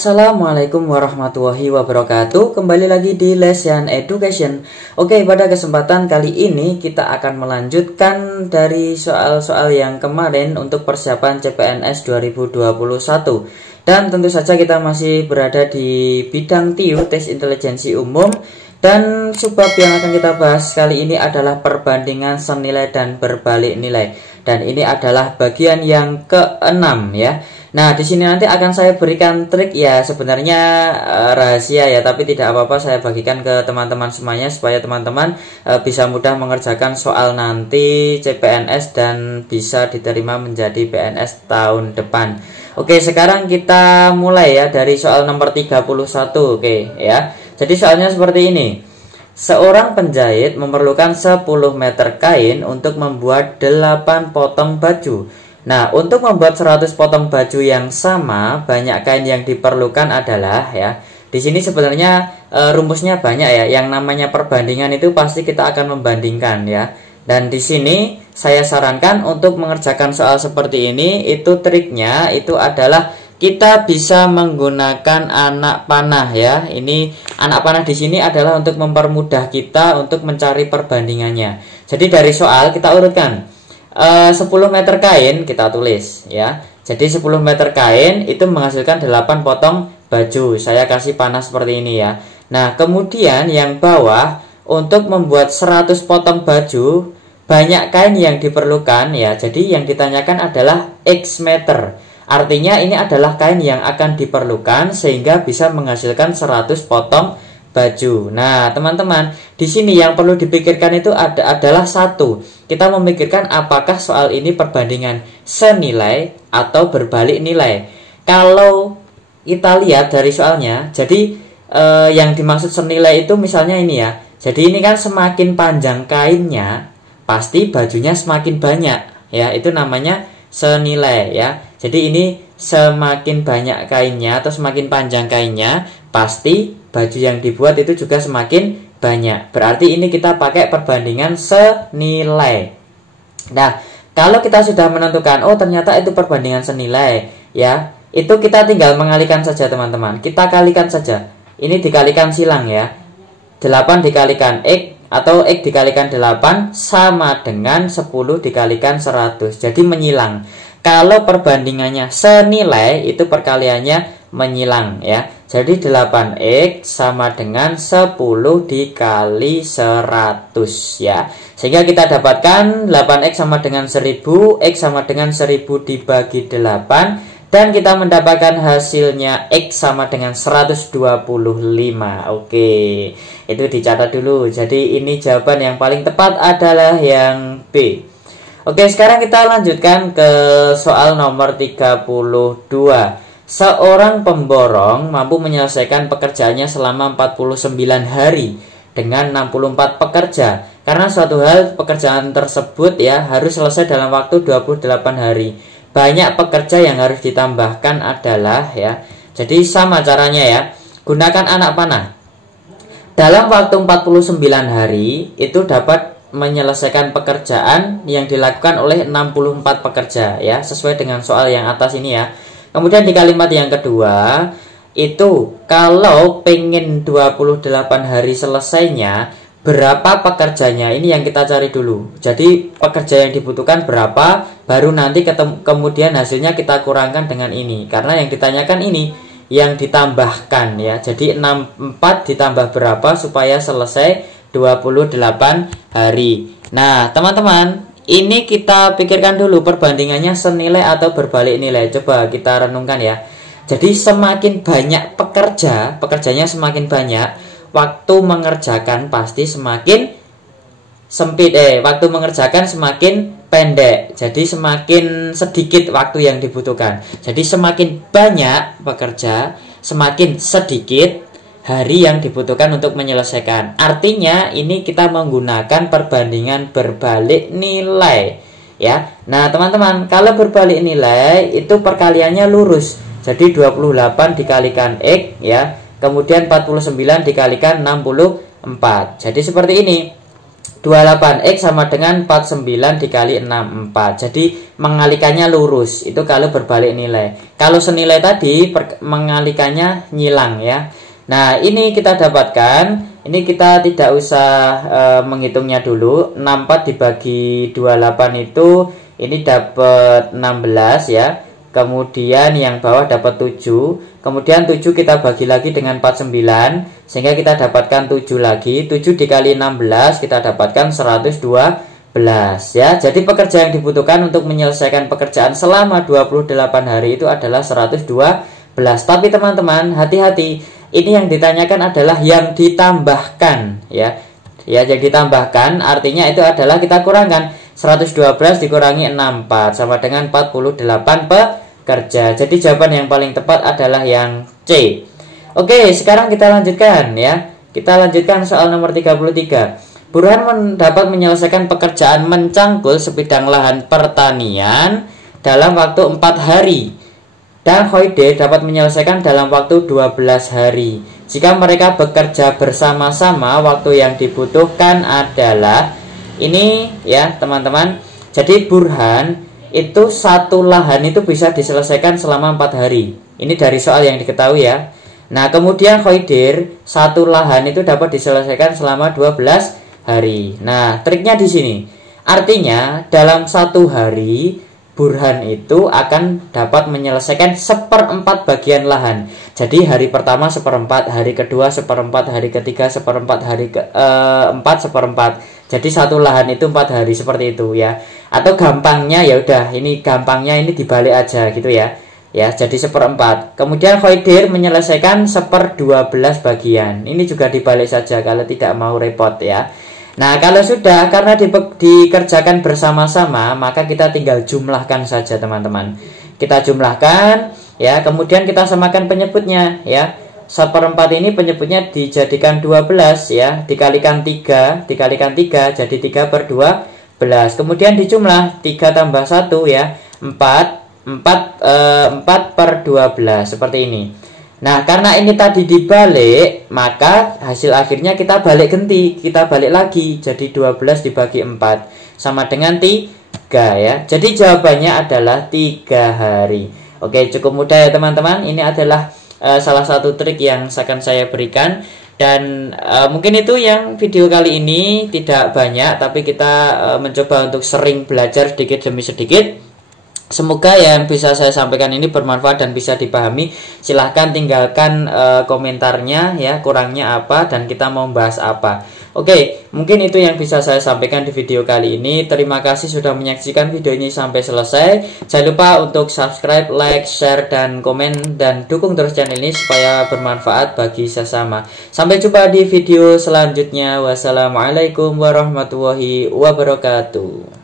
Assalamualaikum warahmatullahi wabarakatuh. Kembali lagi di Lesian Education. Oke, pada kesempatan kali ini kita akan melanjutkan dari soal-soal yang kemarin untuk persiapan CPNS 2021. Dan tentu saja kita masih berada di bidang TIU, tes intelijensi umum. Dan subbab yang akan kita bahas kali ini adalah perbandingan senilai dan berbalik nilai. Dan ini adalah bagian yang ke-6 ya. Nah, di sini nanti akan saya berikan trik ya, sebenarnya rahasia ya, tapi tidak apa-apa, saya bagikan ke teman-teman semuanya supaya teman-teman bisa mudah mengerjakan soal nanti CPNS dan bisa diterima menjadi PNS tahun depan. Oke, sekarang kita mulai ya dari soal nomor 31. Oke ya. Jadi soalnya seperti ini. Seorang penjahit memerlukan 10 meter kain untuk membuat 8 potong baju. Nah, untuk membuat 100 potong baju yang sama, banyak kain yang diperlukan adalah ya. Di sini sebenarnya rumusnya banyak ya. Yang namanya perbandingan itu pasti kita akan membandingkan ya. Dan di sini saya sarankan untuk mengerjakan soal seperti ini, itu triknya itu adalah kita bisa menggunakan anak panah ya. Ini anak panah di sini adalah untuk mempermudah kita untuk mencari perbandingannya. Jadi dari soal kita urutkan 10 meter kain kita tulis ya. Jadi 10 meter kain itu menghasilkan 8 potong baju. Saya kasih panah seperti ini ya. Nah, kemudian yang bawah untuk membuat 100 potong baju, banyak kain yang diperlukan ya. Jadi yang ditanyakan adalah X meter. Artinya ini adalah kain yang akan diperlukan sehingga bisa menghasilkan 100 potong baju. Nah, teman-teman, di sini yang perlu dipikirkan itu adalah satu. Kita memikirkan apakah soal ini perbandingan senilai atau berbalik nilai. Kalau kita lihat dari soalnya, jadi yang dimaksud senilai itu misalnya ini ya. Jadi ini kan semakin panjang kainnya, pasti bajunya semakin banyak ya. Itu namanya senilai ya. Jadi ini semakin banyak kainnya atau semakin panjang kainnya, pasti baju yang dibuat itu juga semakin banyak. Berarti ini kita pakai perbandingan senilai. Nah, kalau kita sudah menentukan, oh ternyata itu perbandingan senilai ya, itu kita tinggal mengalihkan saja teman-teman. Kita kalikan saja. Ini dikalikan silang ya. 8 dikalikan X atau X dikalikan 8 sama dengan 10 dikalikan 100. Jadi menyilang. Kalau perbandingannya senilai, itu perkaliannya menyilang ya. Jadi 8X sama dengan 10 dikali 100 ya. Sehingga kita dapatkan 8X sama dengan 1000, X sama dengan 1000 dibagi 8, dan kita mendapatkan hasilnya X sama dengan 125. Oke, itu dicatat dulu. Jadi ini jawaban yang paling tepat adalah yang B. Oke, sekarang kita lanjutkan ke soal nomor 32. Seorang pemborong mampu menyelesaikan pekerjaannya selama 49 hari dengan 64 pekerja. Karena suatu hal pekerjaan tersebut ya harus selesai dalam waktu 28 hari. Banyak pekerja yang harus ditambahkan adalah ya. Jadi sama caranya ya. Gunakan anak panah. Dalam waktu 49 hari itu dapat menyelesaikan pekerjaan yang dilakukan oleh 64 pekerja ya, sesuai dengan soal yang atas ini ya. Kemudian di kalimat yang kedua itu kalau pengen 28 hari selesainya, berapa pekerjanya, ini yang kita cari dulu. Jadi pekerja yang dibutuhkan berapa, baru nanti kemudian hasilnya kita kurangkan dengan ini. Karena yang ditanyakan ini yang ditambahkan ya. Jadi 64 ditambah berapa supaya selesai 28 hari. Nah, teman-teman, ini kita pikirkan dulu perbandingannya senilai atau berbalik nilai. Coba kita renungkan ya. Jadi semakin banyak pekerjanya semakin banyak, waktu mengerjakan pasti semakin sempit. Waktu mengerjakan semakin pendek. Jadi semakin sedikit waktu yang dibutuhkan. Jadi semakin banyak pekerja, semakin sedikit hari yang dibutuhkan untuk menyelesaikan. Artinya ini kita menggunakan perbandingan berbalik nilai ya. Nah, teman-teman, kalau berbalik nilai itu perkaliannya lurus. Jadi 28 dikalikan X ya. Kemudian 49 dikalikan 64. Jadi seperti ini. 28X sama dengan 49 dikali 64. Jadi mengalikannya lurus. Itu kalau berbalik nilai. Kalau senilai tadi mengalikannya nyilang ya. Nah, ini kita dapatkan. Ini kita tidak usah menghitungnya dulu. 64 dibagi 28 itu ini dapat 16 ya. Kemudian yang bawah dapat 7. Kemudian 7 kita bagi lagi dengan 49, sehingga kita dapatkan 7 lagi. 7 dikali 16 kita dapatkan 112 ya. Jadi pekerja yang dibutuhkan untuk menyelesaikan pekerjaan selama 28 hari itu adalah 112. Tapi teman-teman hati-hati, ini yang ditanyakan adalah yang ditambahkan ya. Ya, yang ditambahkan artinya itu adalah kita kurangkan 112 dikurangi 64 sama dengan 48 pekerja. Jadi jawaban yang paling tepat adalah yang C. Oke, sekarang kita lanjutkan ya. Kita lanjutkan soal nomor 33. Burhan dapat menyelesaikan pekerjaan mencangkul sebidang lahan pertanian dalam waktu 4 hari. Dan Khoide dapat menyelesaikan dalam waktu 12 hari. Jika mereka bekerja bersama-sama, waktu yang dibutuhkan adalah ini ya teman-teman. Jadi Burhan itu satu lahan itu bisa diselesaikan selama 4 hari. Ini dari soal yang diketahui ya. Nah, kemudian Khoidir satu lahan itu dapat diselesaikan selama 12 hari. Nah, triknya di sini. Artinya dalam 1 hari Burhan itu akan dapat menyelesaikan 1/4 bagian lahan. Jadi hari pertama 1/4, hari kedua 1/4, hari ketiga 1/4, hari keempat 1/4. Jadi satu lahan itu 4 hari seperti itu ya. Atau gampangnya ya udah, ini gampangnya ini dibalik aja gitu ya. Ya, jadi 1/4. Kemudian Khoidir menyelesaikan 1/12 bagian. Ini juga dibalik saja kalau tidak mau repot ya. Nah, kalau sudah karena dikerjakan bersama-sama, maka kita tinggal jumlahkan saja teman-teman. Kita jumlahkan ya, kemudian kita samakan penyebutnya ya. 1/4 ini penyebutnya dijadikan 12 ya, dikalikan 3 jadi 3/12. Kemudian dijumlah 3 tambah 1 ya, 4/12 seperti ini. Nah, karena ini tadi dibalik, maka hasil akhirnya kita balik ganti, kita balik lagi. Jadi 12 dibagi 4 sama dengan 3 ya. Jadi jawabannya adalah 3 hari. Oke, cukup mudah ya teman-teman. Ini adalah salah satu trik yang akan saya berikan. Dan mungkin itu yang video kali ini, tidak banyak, tapi kita mencoba untuk sering belajar sedikit demi sedikit. Semoga yang bisa saya sampaikan ini bermanfaat dan bisa dipahami. Silahkan tinggalkan komentarnya ya, kurangnya apa dan kita mau bahas apa. Oke, mungkin itu yang bisa saya sampaikan di video kali ini. Terima kasih sudah menyaksikan video ini sampai selesai. Jangan lupa untuk subscribe, like, share, dan komen. Dan dukung terus channel ini supaya bermanfaat bagi sesama. Sampai jumpa di video selanjutnya. Wassalamualaikum warahmatullahi wabarakatuh.